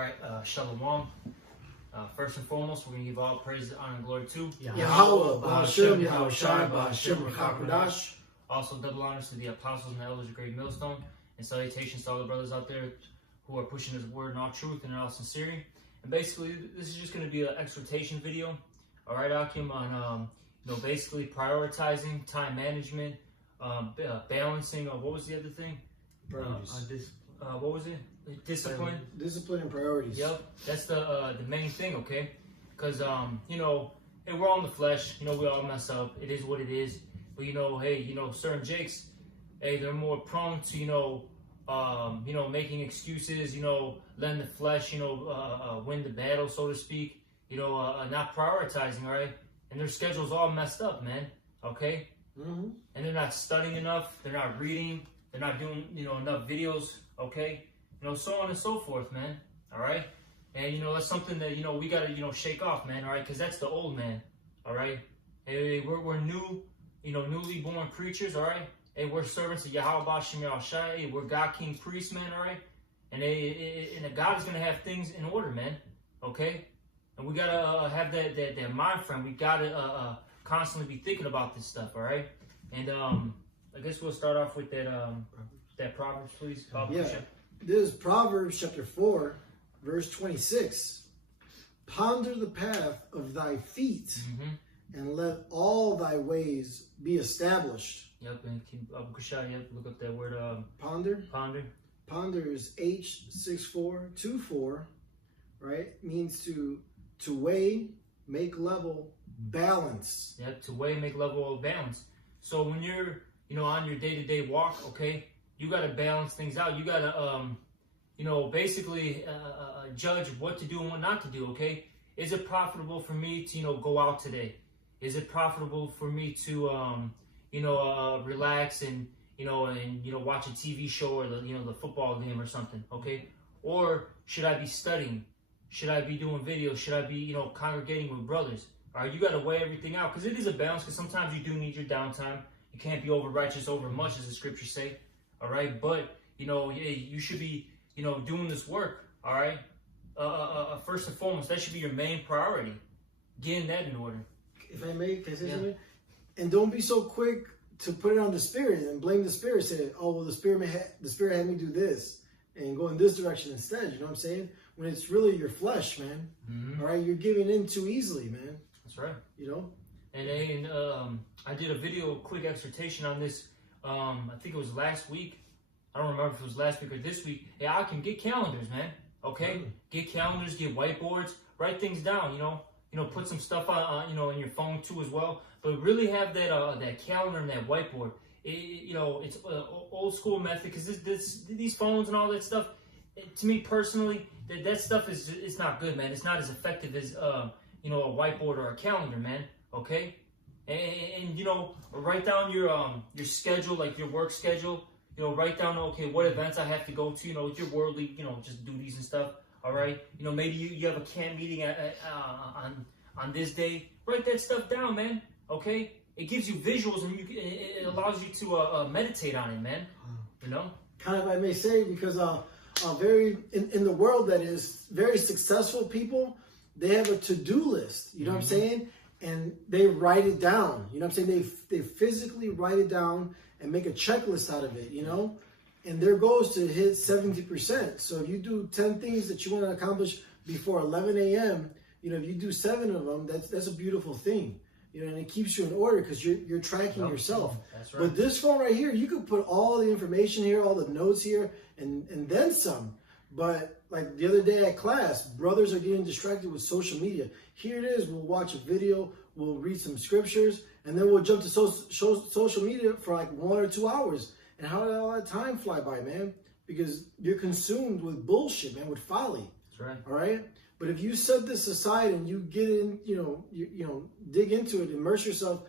right, Shalom. First and foremost, we're going to give all praise, honor, and glory to Yahweh, Ba'ashem, Yahushai, Ba'ashem, Rakakodash. Also, double honors to the apostles and the elders of Great Millstone, and salutations to all the brothers out there who are pushing His word in all truth and in all sincerity. And basically, this is just going to be an exhortation video, all right, Akim, on basically prioritizing time management, balancing. What was the other thing? Priorities. What was it? Discipline. Discipline and priorities. Yep, that's the main thing, okay? Because hey, we're all in the flesh. We all mess up. It is what it is. But hey, certain Jakes, hey, they're more prone to making excuses. Letting the flesh, win the battle, so to speak. Not prioritizing, all right? And their schedule's all messed up, man. Okay. Mm-hmm. And they're not studying enough. They're not reading. They're not doing enough videos. Okay. So on and so forth, man. All right. And that's something that we gotta shake off, man. All right, because that's the old man. All right. Hey, we're new, newly born creatures. All right. Hey, we're servants of Yahweh Ba'ashem Yahushai. Hey, we're God King priests, man. All right. And and God is gonna have things in order, man. Okay. And we gotta have that mind frame. We gotta constantly be thinking about this stuff. All right. And I guess we'll start off with that Proverbs, please. Yeah. This is Proverbs chapter 4, verse 26. Ponder the path of thy feet, and let all thy ways be established. Yep, and look up that word. Ponder. Ponder. Ponder is H6424, right? Means to weigh, make level, balance. Yep, to weigh, make level, balance. So when you're, on your day-to-day walk, okay, you got to balance things out. You got to, basically judge what to do and what not to do, okay? Is it profitable for me to, go out today? Is it profitable for me to, relax and watch a TV show or the football game or something, okay? Or should I be studying? Should I be doing videos? Should I be, congregating with brothers? All right, you got to weigh everything out because it is a balance. Because sometimes you do need your downtime. You can't be over righteous over much, as the scriptures say. All right, but you should be doing this work. All right, first and foremost, that should be your main priority. Getting that in order. If I may, can I say something? And don't be so quick to put it on the Spirit and blame the Spirit. Say, oh well, the Spirit had me do this and go in this direction instead. You know what I'm saying? When it's really your flesh, man. Mm-hmm. All right, you're giving in too easily, man. That's right. And I did a video, quick exhortation on this. I think it was last week. I don't remember if it was last week or this week. Hey, I can get calendars, man. Okay, get calendars, get whiteboards, write things down. Put some stuff on, in your phone too as well. But really have that calendar and that whiteboard. It's old school method because these phones and all that stuff. To me personally, that stuff is not good, man. It's not as effective as a whiteboard or a calendar, man. Okay, and write down your schedule, like your work schedule. Write down what events I have to go to. With your worldly, just duties and stuff. All right, maybe you have a camp meeting on this day. Write that stuff down, man. Okay, it gives you visuals and it allows you to meditate on it, man. Kind of, I may say, because very in the world that is very successful people, they have a to-do list. You know what I'm saying? And they write it down. You know what I'm saying? They physically write it down and make a checklist out of it. And their goal is to hit 70%. So if you do 10 things that you want to accomplish before 11 a.m., if you do 7 of them, that's a beautiful thing. And it keeps you in order because you're tracking yourself. That's right. But this phone right here, you could put all the information here, all the notes here, and then some. But like the other day at class, brothers are getting distracted with social media. Here it is. We'll watch a video. We'll read some scriptures. And then we'll jump to social media for like 1 or 2 hours. And how did all that time fly by, man? Because you're consumed with bullshit, man, with folly. That's right. All right? But if you set this aside and you get in, dig into it, immerse yourself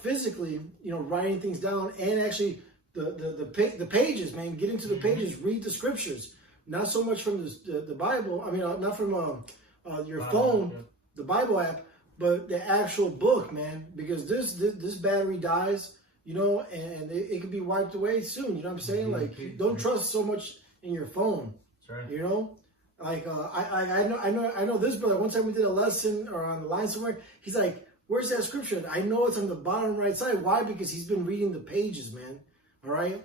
physically, writing things down, and actually the pages, man, get into the pages, read the scriptures. Not so much from the Bible. I mean, not from your phone, the Bible app, but the actual book, man. Because this battery dies, and it could be wiped away soon. You know what I'm saying? Like, don't trust so much in your phone. That's right. Like I know this brother. One time we did a lesson or on the line somewhere. He's like, "Where's that scripture?" I know it's on the bottom right side. Why? Because he's been reading the pages, man. All right,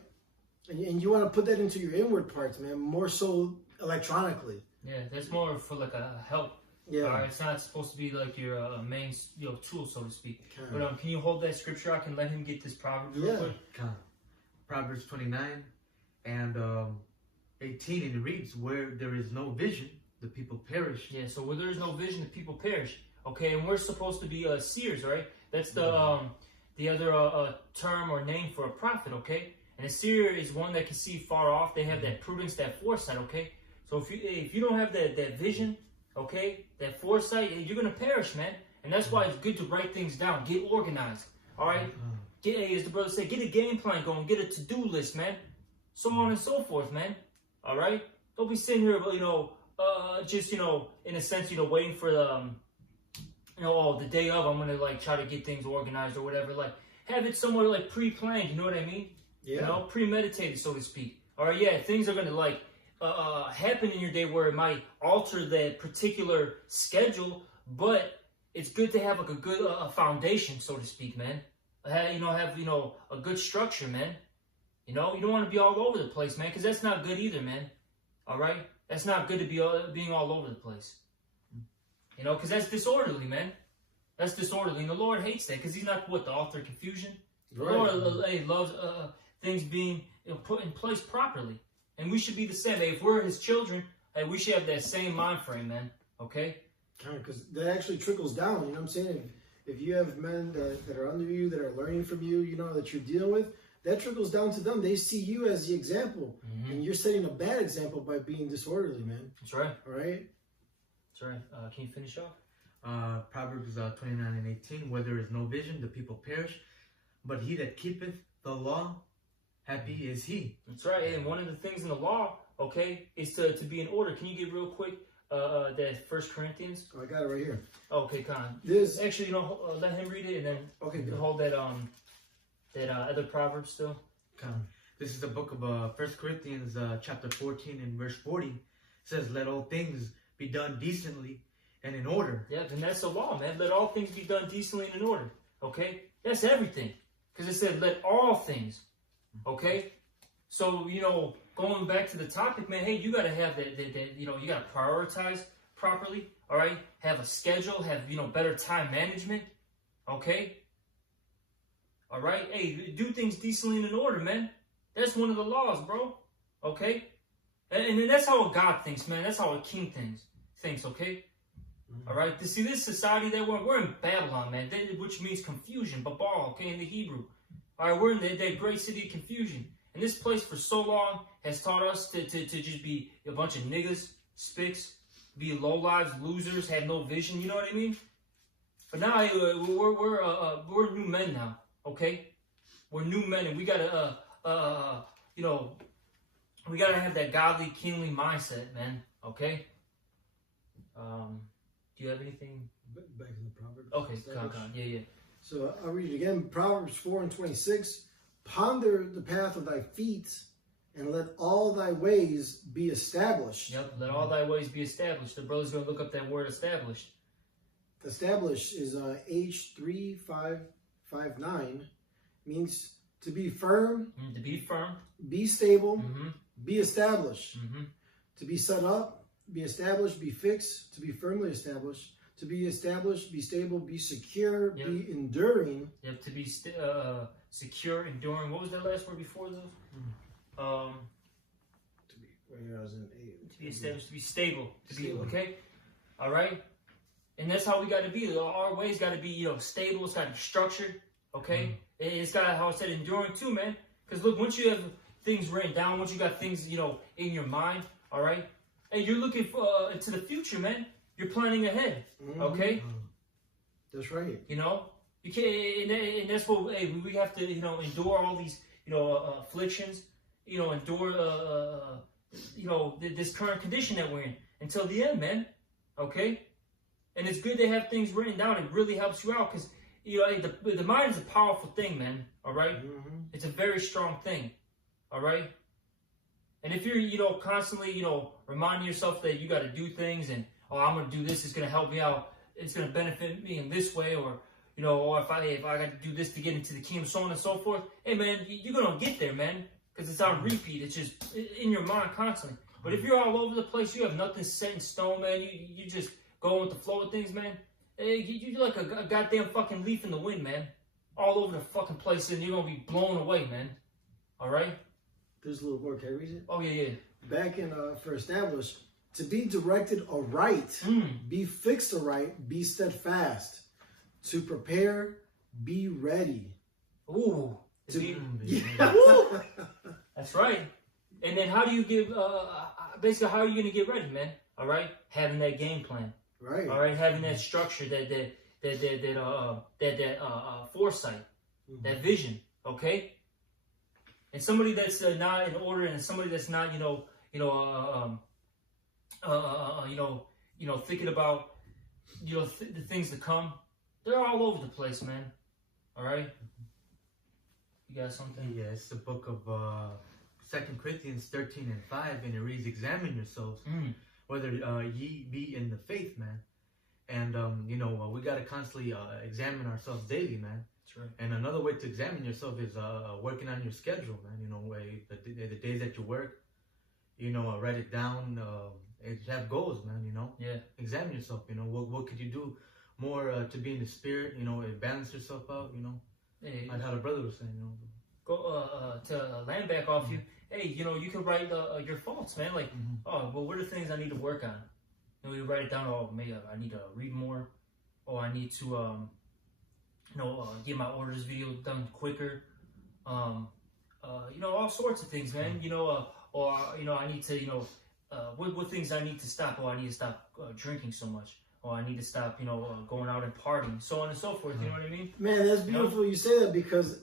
and you want to put that into your inward parts, man. More so electronically. Yeah, that's more for like a help. Yeah, all right. It's not supposed to be like your main tool, so to speak. Okay. But can you hold that scripture? I can let him get this proverb real quick. Proverbs 29 and 18, and it reads, "Where there is no vision, the people perish." Yeah, so where there is no vision, the people perish. Okay, and we're supposed to be seers, right? That's the other term or name for a prophet. Okay, and a seer is one that can see far off. They have that prudence, that foresight. Okay, so if you don't have that vision, okay, that foresight, you're gonna perish, man. And that's why it's good to write things down, get organized. All right, as the brother said, get a game plan going, get a to-do list, man. So on and so forth, man. All right, don't be sitting here, just in a sense, waiting for the, the day of. I'm gonna like try to get things organized or whatever. Like have it somewhere like pre-planned. You know what I mean? Yeah. Premeditated, so to speak. All right, yeah, things are gonna like happen in your day where it might alter that particular schedule, but it's good to have like a good foundation, so to speak, man. Have a good structure, man. You don't want to be all over the place, man, because that's not good either, man. All right? That's not good to be being all over the place. Because that's disorderly, man. That's disorderly. And the Lord hates that because he's not, the author of confusion? Right. The Lord loves things being put in place properly. And we should be the same. If we're his children, we should have that same mind frame, man. Okay? Because that actually trickles down, you know what I'm saying? If you have men that are under you, that are learning from you, that you're dealing with, that trickles down to them. They see you as the example, and you're setting a bad example by being disorderly, man. That's right. All right? That's right. Can you finish off? Proverbs 29 and 18, "Where there is no vision, the people perish, but he that keepeth the law, happy is he." That's right. And one of the things in the law, okay, is to be in order. Can you get real quick that 1 Corinthians? Oh, I got it right here. Okay, Con. This actually, let him read it, and then okay, you can hold that other proverb still. This is the book of 1 Corinthians chapter 14 and verse 40. It says, "Let all things be done decently and in order." Yep, and that's the law, man. Let all things be done decently and in order. Okay? That's everything. Because it said, let all things. Okay? So, going back to the topic, man, hey, you got to have that, you got to prioritize properly. All right? Have a schedule, have, better time management. Okay? All right? Hey, do things decently and in order, man. That's one of the laws, bro. Okay? And that's how a God thinks, man. That's how a king thinks, okay? All right? To see this society that we're in Babylon, man, which means confusion, Babal, okay, in the Hebrew. All right, we're in that great city of confusion. And this place for so long has taught us to just be a bunch of niggas, spicks, be low lives, losers, have no vision, you know what I mean? But now we're new men now, okay? We're new men, and we gotta we gotta have that godly, kingly mindset, man. Okay. Do you have anything? Back in the Proverbs. Okay, come. Yeah. So I'll read it again. Proverbs 4 and 26. "Ponder the path of thy feet, and let all thy ways be established." Yep. Let all thy ways be established. The brother's gonna look up that word established. Established is H3559. Means to be firm. To be firm. Be stable. Be established. To be set up. Be established. Be fixed. To be firmly established. To be established. Be stable. Be secure. Yep. Be enduring. Yep. To be secure, enduring. What was that last word before those? To be established. To be stable. To be okay. All right. And that's how we got to be. Our ways got to be stable. It's got to be structured. Okay. It's got, how I said, enduring too, man. Because look, once you have things written down, once you got things, in your mind, all right, hey, you're looking for into the future, man. You're planning ahead, okay? That's right. You can't, and that's what we have to, endure all these, afflictions, endure, this current condition that we're in until the end, man. Okay, and it's good to have things written down. It really helps you out because the mind is a powerful thing, man. All right, it's a very strong thing. All right, And if you're, constantly, reminding yourself that you got to do things and, oh, I'm going to do this, it's going to help me out, it's going to benefit me in this way, or, or if I got to do this to get into the kingdom, so on and so forth, hey, man, you're going to get there, man, because it's on repeat. It's just in your mind constantly. But if you're all over the place, you have nothing set in stone, man, you just going with the flow of things, man, hey, you're like a goddamn fucking leaf in the wind, man, all over the fucking place, and you're going to be blown away, man, all right? There's a little more. Can I read it? Oh, yeah. Back in for established, to be directed aright, be fixed aright, be steadfast. To prepare, be ready. Ooh. Yeah. That's right. And then how do you get, basically, how are you going to get ready, man? All right? Having that game plan. Right. All right? Having that structure, that foresight, that vision, okay? And somebody that's not in order, and somebody that's not, thinking about, the things to come. They're all over the place, man. All right. You got something? Yeah, it's the book of 2 Corinthians 13:5, and it reads, "Examine yourselves, whether ye be in the faith, man." And we gotta constantly examine ourselves daily, man. Right. And another way to examine yourself is working on your schedule, man. The days that you work, write it down. Have goals, man. Yeah. Examine yourself. What could you do more to be in the spirit? Balance yourself out. Hey, like how the brother was saying. Go to land back off you. Hey, you can write your faults, man. Like, oh, well, what are the things I need to work on? You write it down. Oh, maybe I need to read more. Oh, I need to get my orders video done quicker, all sorts of things, man, or I need to, what things I need to stop. Oh, I need to stop drinking so much. Oh, I need to stop, going out and partying, so on and so forth, you know what I mean? Man, that's beautiful you say that, because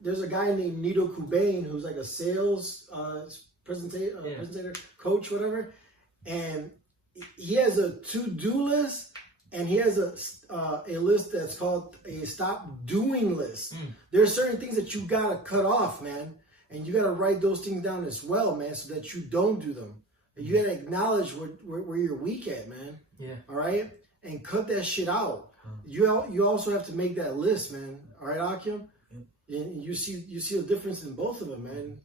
there's a guy named Nito Cobain who's like a sales presentator, coach, whatever, and he has a to-do list. And he has a list that's called a stop doing list. There are certain things that you gotta cut off, man, and you gotta write those things down as well, man, so that you don't do them. You gotta acknowledge where you're weak at, man. Yeah. All right, and cut that shit out. You also have to make that list, man. All right, Akim. And you see a difference in both of them, man.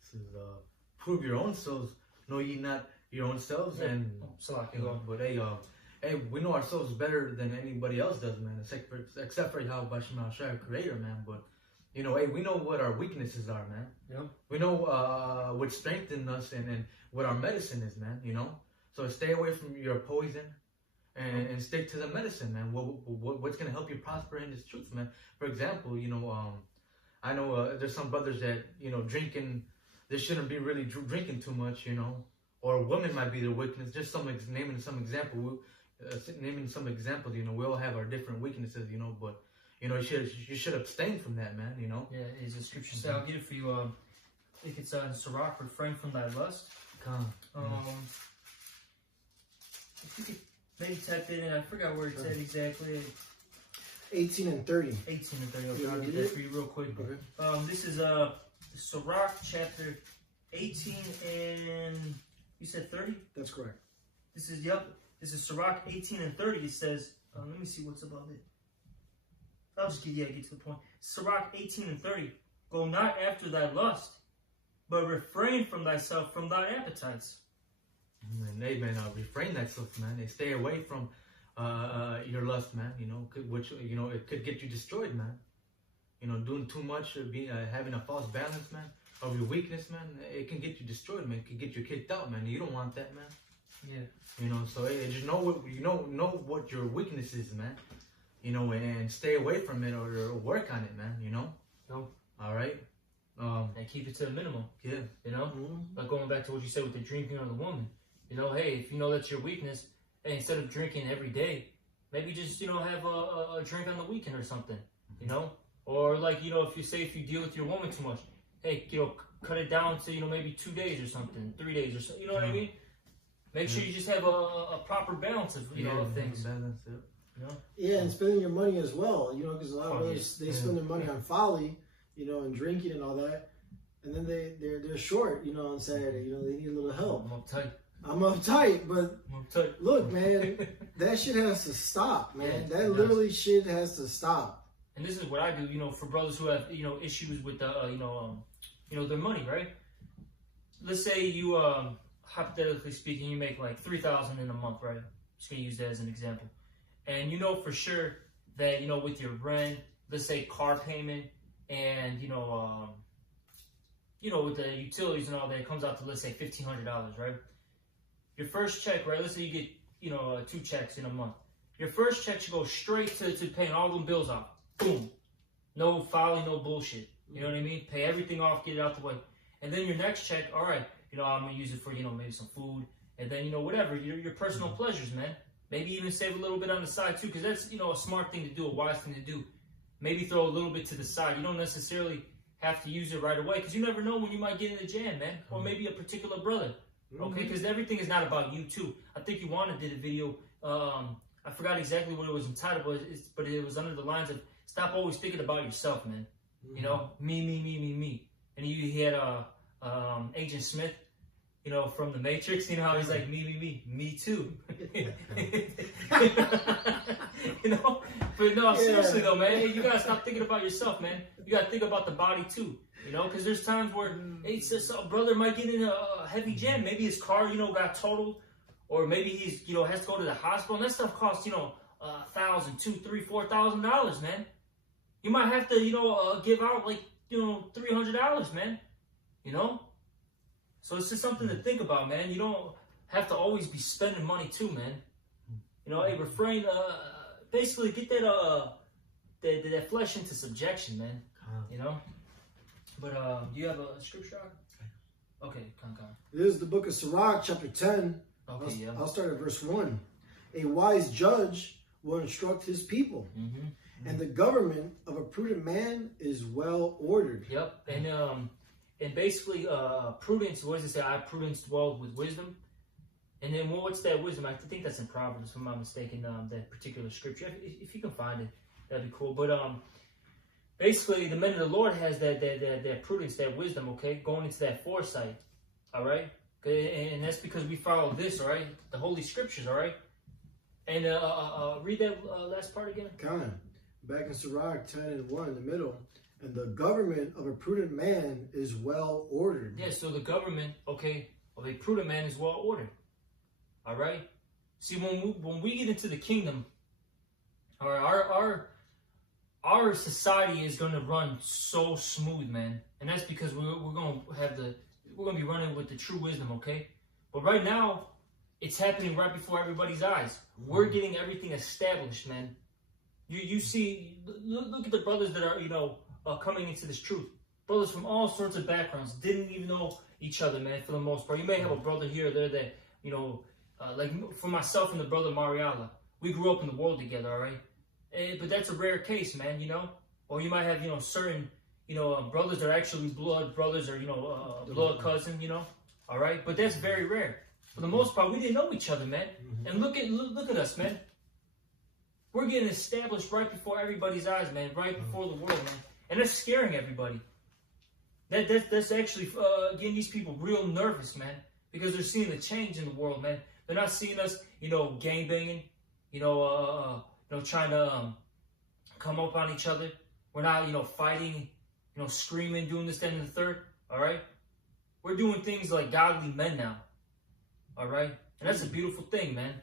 This is prove your own selves. Know ye not your own selves, and but hey, we know ourselves better than anybody else does, man. Except for Yahweh Shema Shai, our creator, man. But hey, we know what our weaknesses are, man. Yeah. We know what strengthens us and what our medicine is, man. So stay away from your poison and stick to the medicine, man. What's gonna help you prosper in this truth, man? For example, I know there's some brothers that drinking. They shouldn't be really drinking too much, or women might be their weakness. Just naming some example. Naming some examples, we all have our different weaknesses, but you should abstain from that, man. Yeah, is the scripture say? I'll get it for you. I think it's in Sirach, refrain from thy lust. If you could maybe type it in, I forgot where it said exactly. 18 and 30. 18 and 30. Okay, I'll get that for you real quick. Okay. This is Sirach chapter 18 and you said 30? That's correct. This is Sirach 18 and 30. It says, let me see what's above it. I'll just get to the point. Sirach 18 and 30. Go not after thy lust, but refrain from thyself from thy appetites. Amen. Refrain thyself, man. And stay away from your lust, man. Which it could get you destroyed, man. Doing too much, having a false balance, man, of your weakness, man. It can get you destroyed, man. It can get you kicked out, man. You don't want that, man. Yeah. So just know what your weakness is, man. And stay away from it or work on it, man. No. All right. And keep it to a minimum. Yeah. Like going back to what you said with the drinking or the woman. Hey, if you know that's your weakness, hey, instead of drinking every day, maybe just have a drink on the weekend or something. Or like if you deal with your woman too much, hey, cut it down to maybe 2 days or something, 3 days or so. You know what I mean? Make sure you just have a proper balance of of things. Balance, Yeah, and spending your money as well. Because a lot of others they spend their money on folly, and drinking and all that. and then they're short, you know, on Saturday. You know, they need a little help. I'm uptight. I'm uptight, but I'm uptight. look, man, that shit has to stop, man. Yeah, that literally shit has to stop. And this is what I do, you know, for brothers who have, you know, issues with their money, right? Let's say you, hypothetically speaking, you make like $3,000 in a month, right? Just gonna use that as an example. And you know for sure that, you know, with your rent, let's say car payment, and with the utilities and all that, it comes out to, let's say, $1,500, right? Your first check, right? Let's say you get, 2 checks in a month. Your first check should go straight to paying all them bills off. Boom. No filing, no bullshit. You know what I mean? Pay everything off, get it out the way. And then your next check, all right, I'm going to use it for, maybe some food. And then, whatever, your personal pleasures, man. Maybe even save a little bit on the side, too, because that's, a smart thing to do, a wise thing to do. Maybe throw a little bit to the side. You don't necessarily have to use it right away, because you never know when you might get in a jam, man. Or maybe a particular brother, okay? Because everything is not about you, too. I think Ioana did a video, I forgot exactly what it was entitled, but it was under the lines of, stop always thinking about yourself, man. Me. And he had Agent Smith, from The Matrix. How he's like, me too. But no, seriously though, man, you gotta stop thinking about yourself, man. You gotta think about the body too, because there's times where a brother might get in a heavy jam. Maybe his car, got totaled, or maybe he's, has to go to the hospital, and that stuff costs, $1,000, $2,000, $3,000, $4,000, man. You might have to, give out like, $300, man. So it's just something to think about, man. You don't have to always be spending money too, man. Hey, refrain. Basically, get that flesh into subjection, man. But do you have a scripture? Okay, come. This is the book of Sirach, chapter 10. Okay, I'll start at verse 1. A wise judge will instruct his people, and the government of a prudent man is well ordered. Yep, and basically, prudence. What does it say? Prudence dwells with wisdom. And then what's that wisdom? I think that's in Proverbs, if I'm not mistaken, that particular scripture. If you can find it, that'd be cool. But basically, the men of the Lord has that prudence, that wisdom, okay? Going into that foresight, all right? And that's because we follow this, all right? The Holy Scriptures, all right? And read that last part again. Khan, back in Sirach 10 and 1 in the middle. And the government of a prudent man is well ordered. Yeah, so the government, okay, of a prudent man is well ordered. All right. See, when we get into the kingdom, our society is going to run so smooth, man, and that's because we're going to be running with the true wisdom, okay? But right now, it's happening right before everybody's eyes. We're getting everything established, man. You see, look at the brothers that are coming into this truth. Brothers from all sorts of backgrounds didn't even know each other, man. For the most part, you may have a brother here or there that like for myself and the brother Mariala, we grew up in the world together, all right? But that's a rare case, man, Or you might have, certain, brothers that are actually blood brothers or, blood cousin, all right? But that's very rare. For the most part, we didn't know each other, man. And look at us, man. We're getting established right before everybody's eyes, man. Right before the world, man. And that's scaring everybody. That's actually getting these people real nervous, man. Because they're seeing the change in the world, man. They're not seeing us, gangbanging, trying to come up on each other. We're not, fighting, screaming, doing this, that, and the third. All right? We're doing things like godly men now. All right? And that's a beautiful thing, man.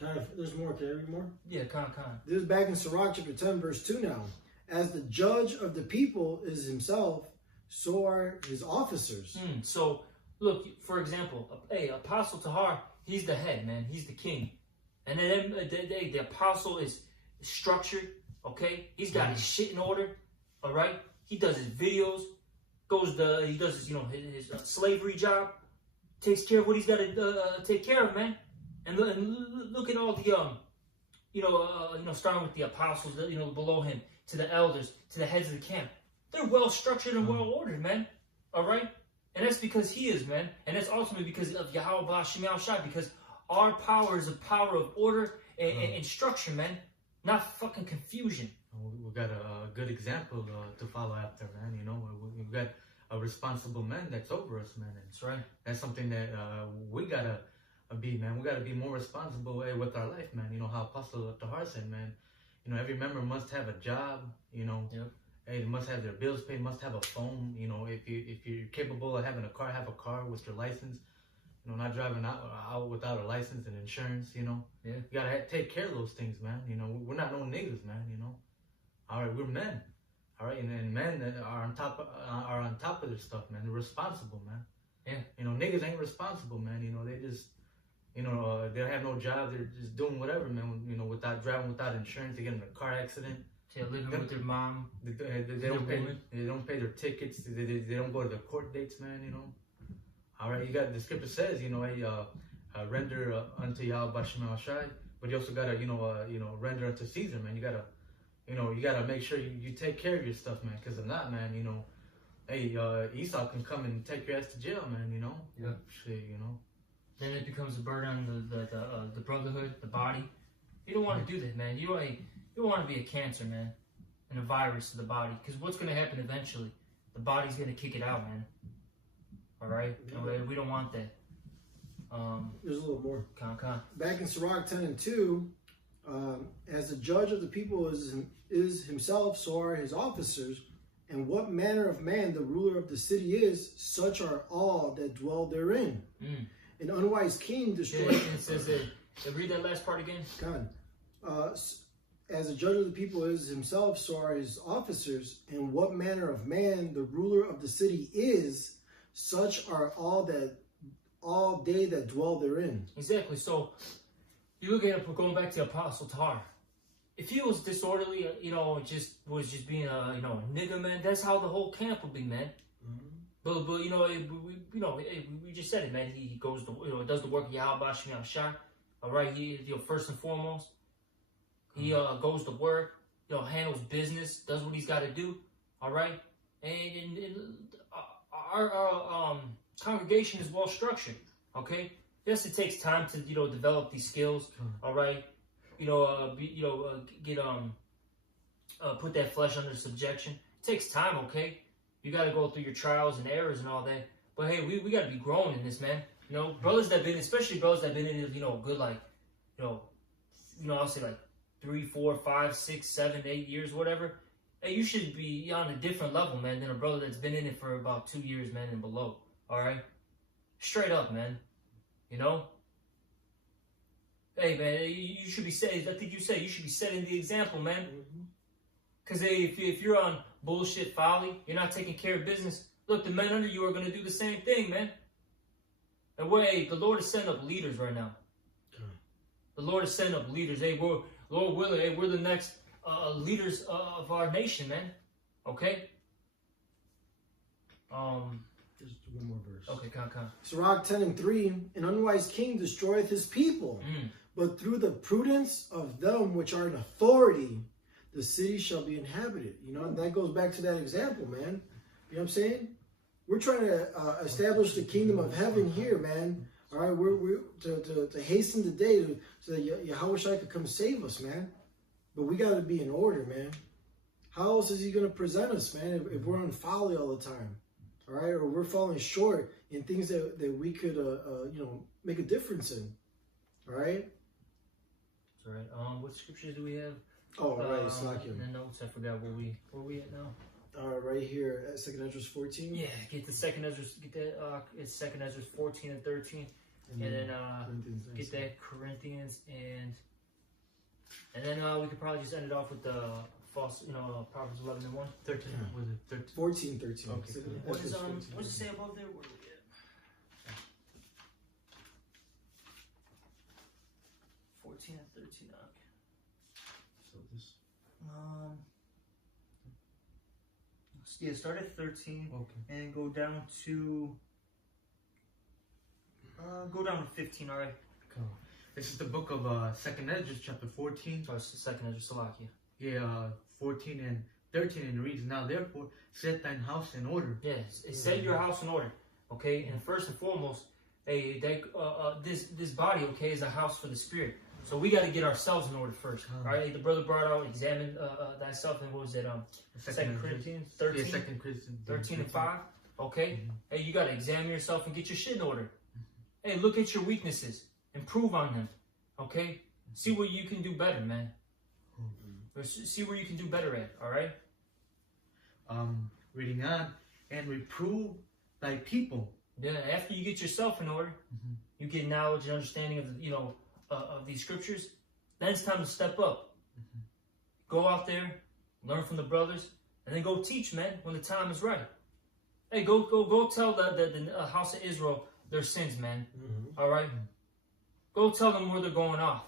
There's more. Can I read more? Yeah, con. This is back in Sirach chapter 10, verse 2 now. As the judge of the people is himself, so are his officers. So, look, for example, Apostle Tahar, he's the head, man. He's the king. And then the apostle is structured, okay? He's got his shit in order, all right? He does his videos, he does his, his slavery job, takes care of what he's got to take care of, man. And look at all the, starting with the apostles, below him, to the elders, to the heads of the camp. They're well structured and well ordered, man. All right? And that's because he is, man. And that's ultimately because of Yahweh Ba'Shem Shai, because our power is a power of order and structure, man. Not fucking confusion. We got a good example to follow after, man. We've got responsible men that's over us, man. And That's right. that's something that we gotta be, man. We gotta be more responsible with our life, man. You know how Apostle Tahar said, man. You know, every member must have a job. You know, Yep. Hey, they must have their bills paid. Must have a phone. You know, if you're capable of having a car, have a car with your license. You know, not driving out without a license and insurance. You know, Yeah. You gotta take care of those things, man. You know, we're not no niggas, man. You know, all right, we're men. All right, and men that are on top of their stuff, man. They're responsible, man. Yeah. You know, niggas ain't responsible, man. You know, they just, you know, they have no job. They're just doing whatever, man. You know, without driving without insurance, they get in a car accident. They're living with their mom. They don't pay. They don't pay their tickets. They don't go to the court dates, man. You know. All right, you got the scripture says, you know, render unto Yahweh B'Shem Shai, but you also gotta, render unto Caesar, man. You gotta make sure you take care of your stuff, man. Because if not, man, you know, hey, Esau can come and take your ass to jail, man. You know. Yeah. Shit, you know. Then it becomes a burden on the brotherhood, the body. You don't want to do that, man. You don't want to be a cancer, man, and a virus to the body. Because what's going to happen eventually? The body's going to kick it out, man. All right? Yeah. We don't want that. There's a little more. Con. Back in Sirach 10:2, as the judge of the people is himself, so are his officers. And what manner of man the ruler of the city is, such are all that dwell therein. Mm. An unwise king destroys. Yeah, it says that. Read that last part again. God. As the judge of the people is himself, so are his officers. And what manner of man the ruler of the city is, such are all they that dwell therein. Exactly. So you look at it, going back to Apostle Tahar. If he was disorderly, was just being a nigger, man, that's how the whole camp would be, man. Mm-hmm. But we just said it, man. He goes to does the work of Yahweh B'Shem Shai. All right, he first and foremost, he goes to work, handles business, does what he's got to do. All right, and our congregation is well structured. Okay, yes, it takes time to develop these skills. All right. Put that flesh under subjection. It takes time, okay? You got to go through your trials and errors and all that. But hey, we got to be growing in this, man. Brothers that been, especially brothers that been in it, good, like, I'll say like 3, 4, 5, 6, 7, 8 years, whatever. Hey, you should be on a different level, man, than a brother that's been in it for about 2 years, man, and below. All right? Straight up, man. Hey, man, you should be setting, I think you said you should be setting the example, man. Because, hey, if you're on bullshit folly, you're not taking care of business, look, the men under you are going to do the same thing, man. And the Lord is setting up leaders right now. The Lord is setting up leaders. Hey, Lord willing, hey, we're the next leaders of our nation, man. Okay? Just one more verse. Okay, come. Sirach 10:3, an unwise king destroyeth his people, but through the prudence of them which are in authority, the city shall be inhabited. And that goes back to that example, man. You know what I'm saying? We're trying to establish the kingdom of heaven here, man. All right, we're to hasten the day so that Yahweh Shai could come save us, man. But we got to be in order, man. How else is he going to present us, man, if we're on folly all the time? All right, or we're falling short in things that we could, make a difference in. All right. That's all right. What scriptures do we have? Oh, all right, Slack in the notes. I forgot where we at now. Right here at 2nd Ezra 14. Yeah, get the 2nd Ezra. Get that. It's 2nd Ezra 14 and 13, and then get that Corinthians and then we could probably just end it off with the false, Proverbs 11 and 1. 13. Was it 13? 14, 13. Okay. So What Ezra's 14, does it say above there? Where are we at? 14 and 13. Okay. So this. Yeah, start at 13. Okay. And go down to 15. All right. Cool. This is the book of 2nd Ezra, chapter 14. Sorry, 2nd Ezra, Salakia. Yeah, 14 and 13, and it reads, now therefore set thine house in order. Yes, set your house in order. Okay, and first and foremost, this body, okay, is a house for the spirit. So we got to get ourselves in order first. All right, the brother brought out, examine thyself, and what was that? 2 Corinthians 13. Yeah, 2 Corinthians 13 and 5. Okay? Hey, you got to examine yourself and get your shit in order. Hey, look at your weaknesses. Improve on them. Okay? See what you can do better, man. See where you can do better at, all right? Reading on, and reprove thy people. Then after you get yourself in order, you get knowledge and understanding of of these scriptures. Then it's time to step up. Go out there, learn from the brothers, and then go teach, man, when the time is right. Hey, go tell the house of Israel their sins, man. All right? Go tell them where they're going off.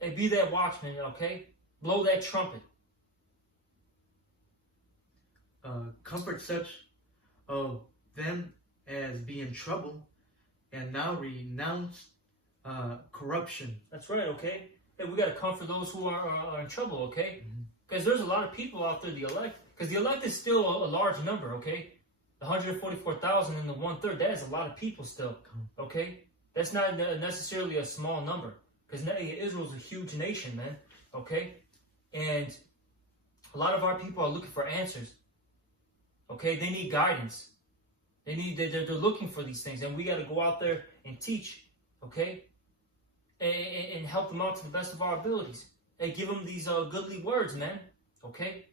Hey, be that watchman, okay? Blow that trumpet. Comfort such of them as be in trouble, and now renounce corruption. That's right, okay? Hey, we got to comfort those who are in trouble, okay? Because there's a lot of people out there, the elect. Because the elect is still a large number, okay? The 144,000 and the 1/3, that is a lot of people still, okay? That's not necessarily a small number. Because Israel's a huge nation, man, okay? And a lot of our people are looking for answers, okay? They need guidance. They're looking for these things. And we got to go out there and teach, okay? And help them out to the best of our abilities. And give them these goodly words, man, okay?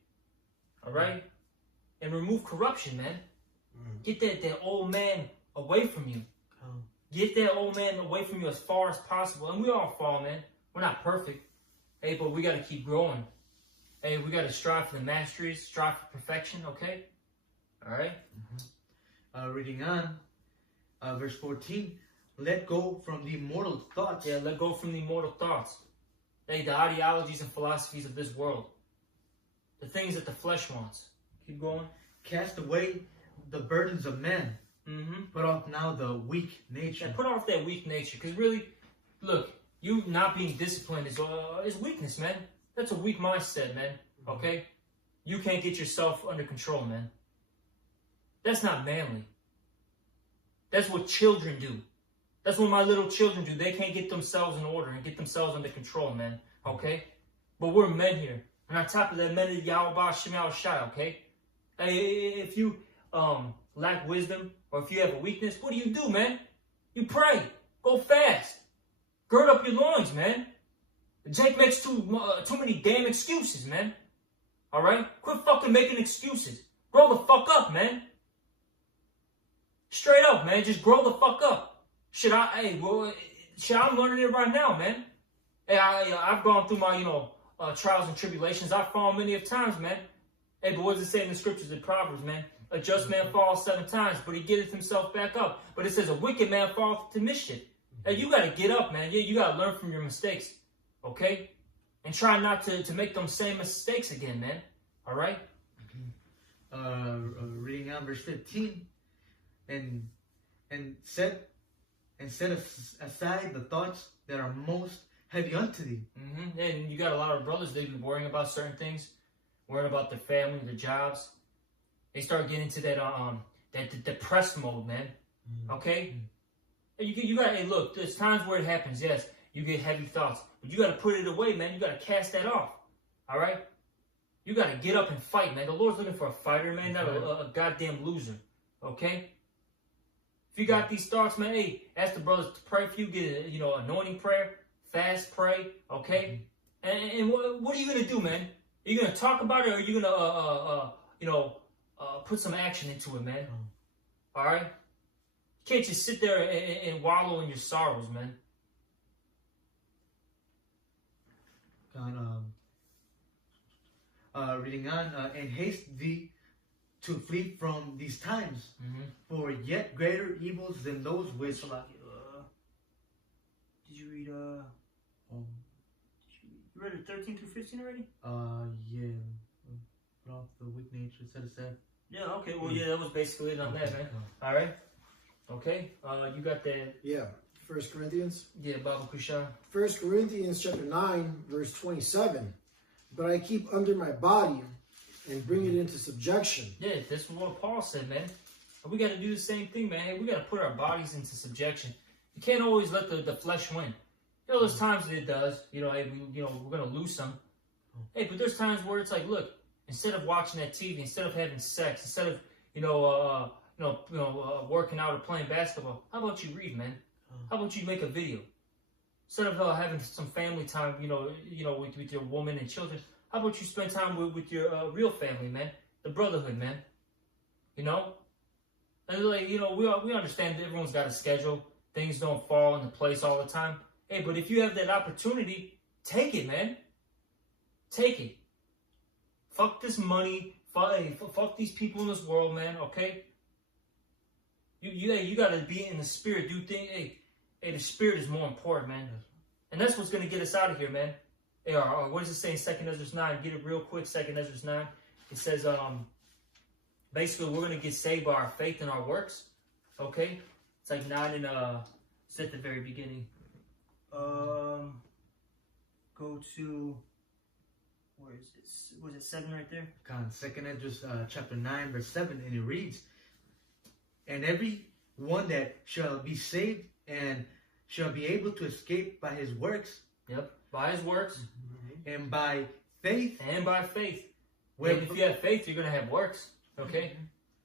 All right? And remove corruption, man. Get that old man away from you. Get that old man away from you as far as possible. And we all fall, man. We're not perfect. Hey, but we got to keep growing. Hey, we got to strive for the masteries, strive for perfection, okay? All right? Reading on, verse 14, let go from the mortal thoughts. Yeah, let go from the mortal thoughts. Hey, the ideologies and philosophies of this world. The things that the flesh wants. Keep going. Cast away the burdens of men. Put off now the weak nature. Yeah, put off that weak nature. Because really, look, you not being disciplined is weakness, man. That's a weak mindset, man. Okay? You can't get yourself under control, man. That's not manly. That's what children do. That's what my little children do. They can't get themselves in order and get themselves under control, man. Okay? But we're men here. And on top of that, men of Yahweh Shem Shai, okay? Hey, if you lack wisdom or if you have a weakness, what do, man? You pray. Go fast. Gird up your loins, man. Jake makes too many damn excuses, man. All right? Quit fucking making excuses. Grow the fuck up, man. Straight up, man. Just grow the fuck up. I'm learning it right now, man. Hey, I've gone through my, trials and tribulations. I've fallen many of times, man. Hey, but what does it say in the scriptures in Proverbs, man? A just man falls 7 times, but he getteth himself back up. But it says a wicked man falleth to mischief. Hey, you got to get up, man. Yeah, you got to learn from your mistakes, okay? And try not to make them same mistakes again, man. All right? Reading on verse 15, and set aside the thoughts that are most heavy unto thee. And you got a lot of brothers, they be worrying about certain things, worrying about their family, their jobs. They start getting into that depressed mode, man. Okay? You got, hey, look, there's times where it happens, yes. You get heavy thoughts, but you got to put it away, man. You got to cast that off. All right? You got to get up and fight, man. The Lord's looking for a fighter, man, not a goddamn loser. Okay? If you got these thoughts, man, hey, ask the brothers to pray for you. Get a, anointing prayer, fast pray, okay? And what are you gonna do, man? Are you gonna talk about it, or are you gonna put some action into it, man? All right? You can't just sit there and wallow in your sorrows, man. Reading on, and haste thee to flee from these times, for yet greater evils than those which. Did you read? You read it 13 through 15 already? Yeah. Put off the weak nature, set aside. Yeah. Okay. Well, yeah, that was basically it on that, man. All right. Okay. You got that? Yeah. 1 Corinthians. Yeah, Baba Kusha. 1 Corinthians chapter 9, verse 27. But I keep under my body and bring it into subjection. Yeah, that's what Paul said, man. We got to do the same thing, man. Hey, we got to put our bodies into subjection. You can't always let the flesh win. There's times that it does. Hey, we're gonna lose some. Hey, but there's times where it's like, look, instead of watching that TV, instead of having sex, instead of working out or playing basketball. How about you read, man? How about you make a video? Instead of having some family time, with your woman and children, how about you spend time with your real family, man? The brotherhood, man. And we understand that everyone's got a schedule. Things don't fall into place all the time. Hey, but if you have that opportunity, take it, man. Take it. Fuck this money. Fuck these people in this world, man. Okay. You gotta be in the spirit. Do things. Hey, the spirit is more important, man. And that's what's gonna get us out of here, man. Hey, what does it say in 2 Ezra 9? Get it real quick. 2 Ezra 9. It says, basically, we're gonna get saved by our faith and our works. Okay. It's like 9 and it's at the very beginning. Go to, where is it? Was it 7 right there? 2 Ezra chapter 9 verse 7, and it reads, "And every one that shall be saved and shall be able to escape by his works." Yep, by his works. And by faith. And by faith. Well, if you have faith, you're going to have works. Okay?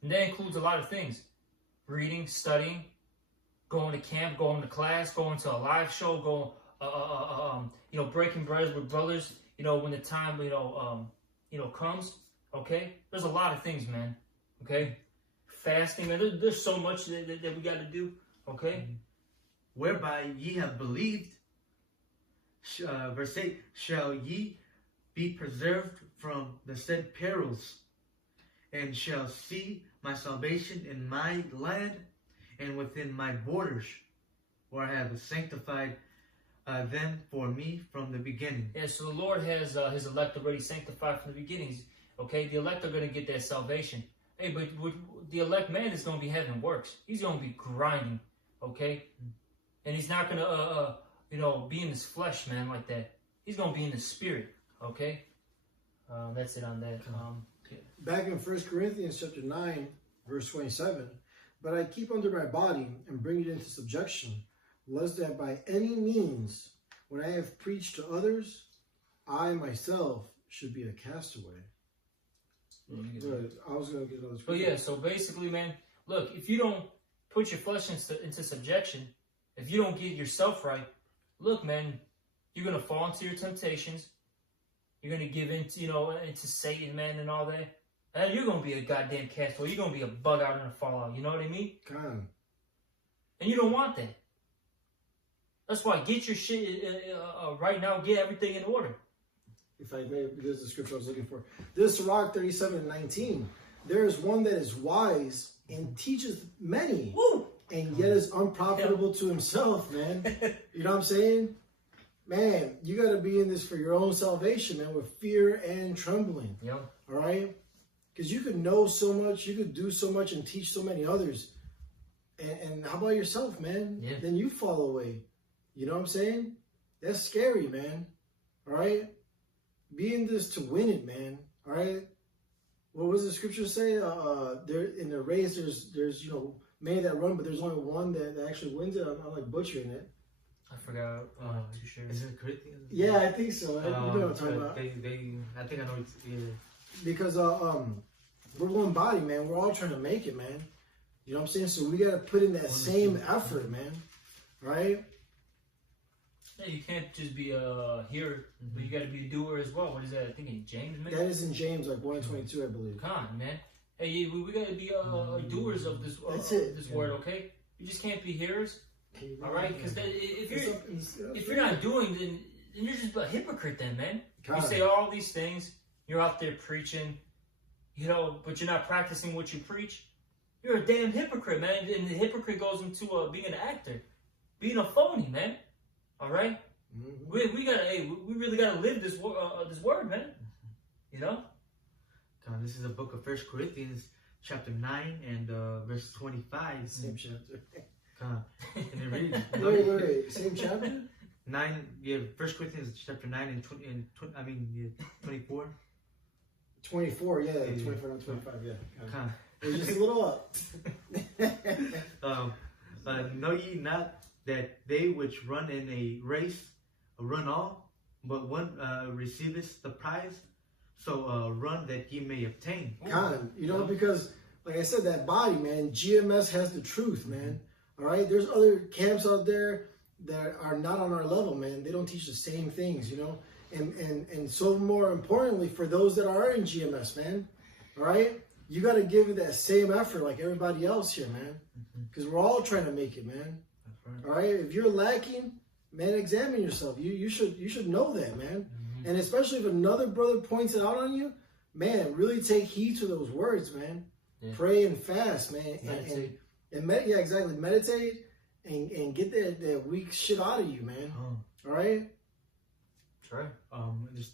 And that includes a lot of things. Reading, studying, going to camp, going to class, going to a live show, breaking bread with brothers, when the time, comes. Okay? There's a lot of things, man. Okay? Fasting, man. There's so much that we got to do. Okay? Whereby ye have believed, verse 8, shall ye be preserved from the said perils, and shall see my salvation in my land and within my borders, where I have sanctified them for me from the beginning. Yeah, so the Lord has his elect already sanctified from the beginnings. Okay, the elect are going to get that salvation. Hey, but the elect man is going to be having works. He's going to be grinding. Okay, and he's not going to be in his flesh, man, like that. He's going to be in the spirit. Okay, that's it on that. Back in 1 Corinthians chapter 9, verse 27, "But I keep under my body and bring it into subjection, lest that by any means, when I have preached to others, I myself should be a castaway." I was going to get another scripture. But yeah, so basically, man, look, if you don't put your flesh into subjection, if you don't get yourself right, look, man, you're going to fall into your temptations. You're going to give into Satan, man, and all that. And you're going to be a goddamn castaway. You're going to be a bug out in the fallout. You know what I mean? God. And you don't want that. That's why get your shit right now. Get everything in order. If I may, because the scripture I was looking for. This Sirach 37:19. "There is one that is wise and teaches many, Woo! and yet is unprofitable to himself," man. You know what I'm saying? Man, you got to be in this for your own salvation, man, with fear and trembling. Yep. All right? Because you could know so much, you could do so much and teach so many others. And how about yourself, man? Yeah. Then you fall away. You know what I'm saying? That's scary, man. All right? Be in this to win it, man. All right? What does the scripture say? There in the race, there's many that run, but there's only one that actually wins it. I'm like butchering it. I forgot. Too sure. Is it Corinthians? Yeah, I think so. You know what I'm talking about. I think I know it's Because we're one body, man. We're all trying to make it, man. You know what I'm saying? So we got to put in that same effort, man. Right? Yeah, you can't just be a hearer, but you got to be a doer as well. What is that? I think in James, man. That is in James, like 1:22, I believe. Come on, man. Hey, we got to be doers of this word, okay? You just can't be hearers, all right? Because if you're not doing, then you're just a hypocrite, then, man. You say all these things, you're out there preaching, but you're not practicing what you preach. You're a damn hypocrite, man. And the hypocrite goes into being an actor, being a phony, man. All right, we really gotta live this word, man. God, this is the book of 1 Corinthians, chapter 9 and verse 25. Same chapter. God, and it reads. Wait. Same chapter. 9. Yeah, 1 Corinthians chapter 9 and 24. 24. Yeah, 24 and 25. Yeah. God. It's just a little up. Know ye not that they which run in a race run all, but one receiveth the prize? So run that ye may obtain. God, because like I said, that body, man, GMS has the truth, man. All right, there's other camps out there that are not on our level, man. They don't teach the same things, you know. And so more importantly, for those that are in GMS, man, all right, you got to give it that same effort like everybody else here, man, because we're all trying to make it, man. That's right. All right, if you're lacking, man, examine yourself. You should know that, man. And especially if another brother points it out on you, man, really take heed to those words, man. Yeah. Pray and fast, man. Yeah, exactly. Meditate and get that weak shit out of you, man. All right? That's right. There's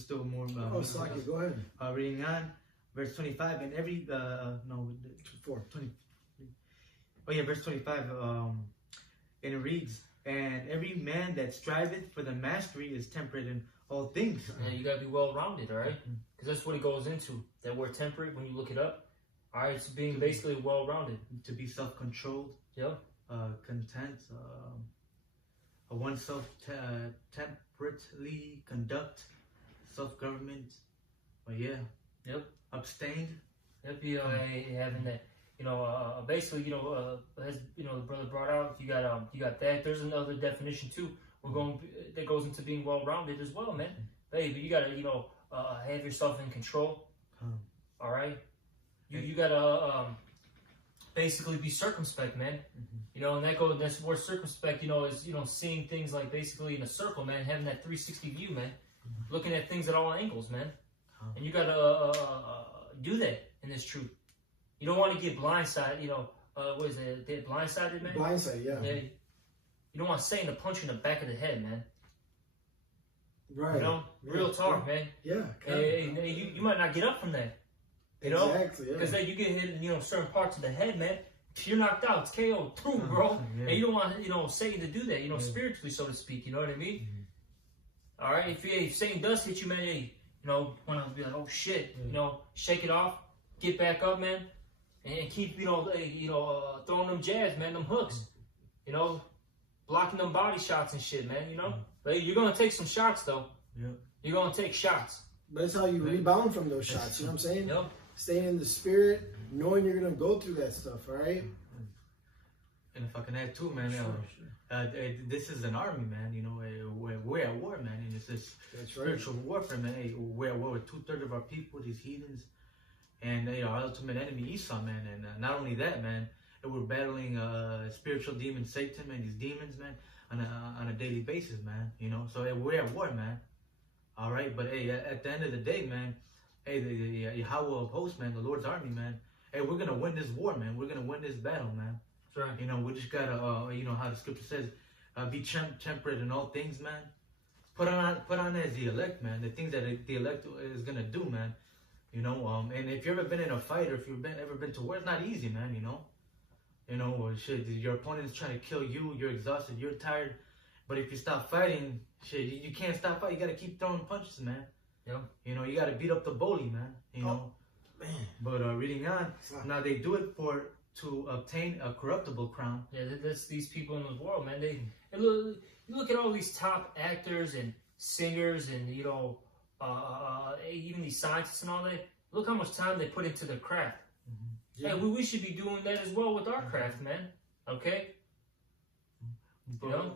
still more. Saki, go ahead. Reading on, verse 25, and every, 20. Oh yeah, verse 25, and it reads, and every man that striveth for the mastery is temperate in all things. Yeah, you gotta be well-rounded, all right? Because that's what it goes into. That word temperate, when you look it up, all right, it's being basically well-rounded. To be self-controlled. Yep. Content. Oneself temperately conduct. Self-government. Yeah. Yep. Abstain. Yep. Having that. Basically, as the brother brought out, you got that. There's another definition too. That goes into being well-rounded as well, man. Hey, but you gotta, have yourself in control. All right. You gotta basically be circumspect, man. And that's where circumspect, is seeing things like basically in a circle, man. Having that 360 view, man. Looking at things at all angles, man. And you gotta do that in this truth. You don't want to get blindsided. What is it? Get blindsided, man. Blindsided, yeah. You don't want Satan to punch you in the back of the head, man. Right. Real talk, man. Yeah. You might not get up from that. Exactly. Because then you get hit in certain parts of the head, man. You're knocked out. It's KO. Boom, bro. Yeah. And you don't want Satan to do that. Spiritually, so to speak. You know what I mean? All right. If Satan does hit you, man, want to be like, oh shit. Shake it off. Get back up, man, and keep throwing them jabs, man, them hooks. Blocking them body shots and shit, man. But you're gonna take some shots though. Yep. You're gonna take shots. But that's how you rebound from those shots. You know what I'm saying? Yep. Staying in the spirit, knowing you're gonna go through that stuff. All right. And if I can add too, man, this is an army, man. We're at war, man, and it's this spiritual warfare, man. Hey, we're at war with 2/3 of our people, these heathens, and our ultimate enemy Esau, man. And not only that, man, we're battling spiritual demon Satan, man. These demons, man, on a daily basis, man. So hey, we're at war, man. All right, but hey, at the end of the day, man, hey, the Yahweh of hosts, man, the Lord's army, man. Hey, we're gonna win this war, man. We're gonna win this battle, man. That's right. We just gotta, how the scripture says, be temperate in all things, man. Put on as the elect, man. The things that the elect is gonna do, man. And if you've ever been in a fight or if you've ever been to war, it's not easy, man. Shit, your opponent is trying to kill you. You're exhausted. You're tired. But if you stop fighting, shit, you can't stop fighting. You gotta keep throwing punches, man. Yeah. You gotta beat up the bully, man. Man. But reading on, now they do it to obtain a corruptible crown. Yeah, that's these people in the world, man. You look at all these top actors and singers and even these scientists and all that. Look how much time they put into their craft. Yeah, we should be doing that as well with our craft, man. Okay. Ooh,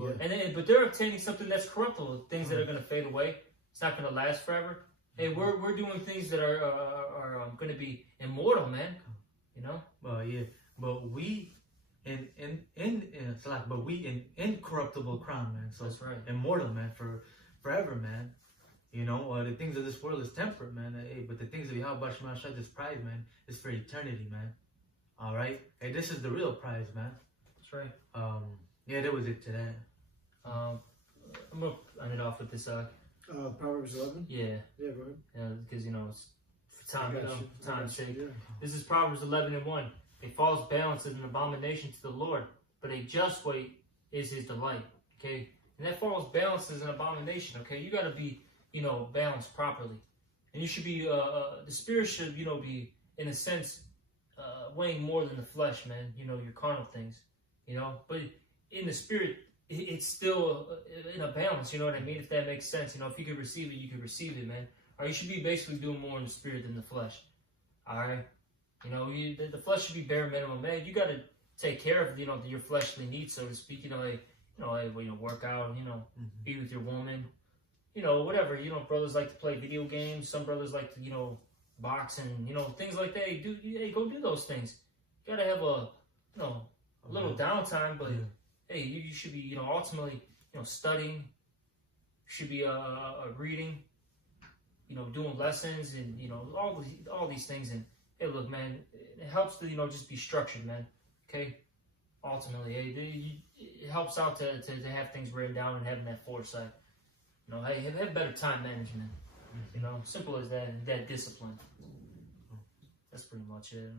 yeah. But they're obtaining something that's corruptible, things that are going to fade away. It's not going to last forever. Hey, we're doing things that are going to be immortal, man. Yeah, but we in incorruptible crown, man. So that's right. Immortal, man, for forever, man. The things of this world is temperate, man. Hey, but the things of Yahweh Shemashah, this prize, man, is for eternity, man. All right. Hey, this is the real prize, man. That's right. Yeah, that was it to that. I'm gonna end it off with this. Proverbs 11. Yeah. Yeah, go ahead. Yeah, because it's for time's sake. Yeah. This is Proverbs 11:1. A false balance is an abomination to the Lord, but a just weight is His delight. Okay, and that false balance is an abomination. Okay, you got to be balanced properly, and you should be the spirit should be in a sense weighing more than the flesh, man. Your carnal things, but in the spirit it's still in a balance. You know what I mean? If that makes sense. If you could receive it, you could receive it, man. Or you should be basically doing more in the spirit than the flesh. All right. You know, the flesh should be bare minimum. Man, you got to take care of, your fleshly needs, so to speak. Work out, be with your woman, whatever. Brothers like to play video games. Some brothers like to, box and, things like that. Hey, go do those things. You got to have a little downtime, but hey, you should be, ultimately, studying. You should be reading, doing lessons and, all these things. And hey, look, man, it helps to, just be structured, man. Okay? Ultimately, hey, it helps out to have things written down and having that foresight. Hey, have better time management. Simple as that discipline. That's pretty much it.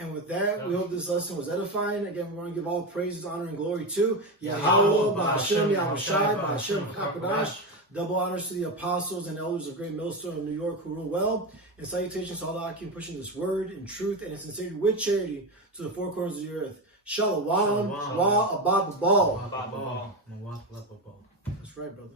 And with that, we hope this lesson was edifying. Again, we want to give all praises, honor, and glory to Yahweh, Ba'Hashem, Yahushai, Ba'Hashem, HaKadosh. Double honors to the apostles and elders of Great Millstone of New York who rule well. And salutations to all the occupants pushing this word in truth and in sincerity with charity to the four corners of the earth. Shalom, Ra, Abba, Babal. Abba, Babal. That's right, brother.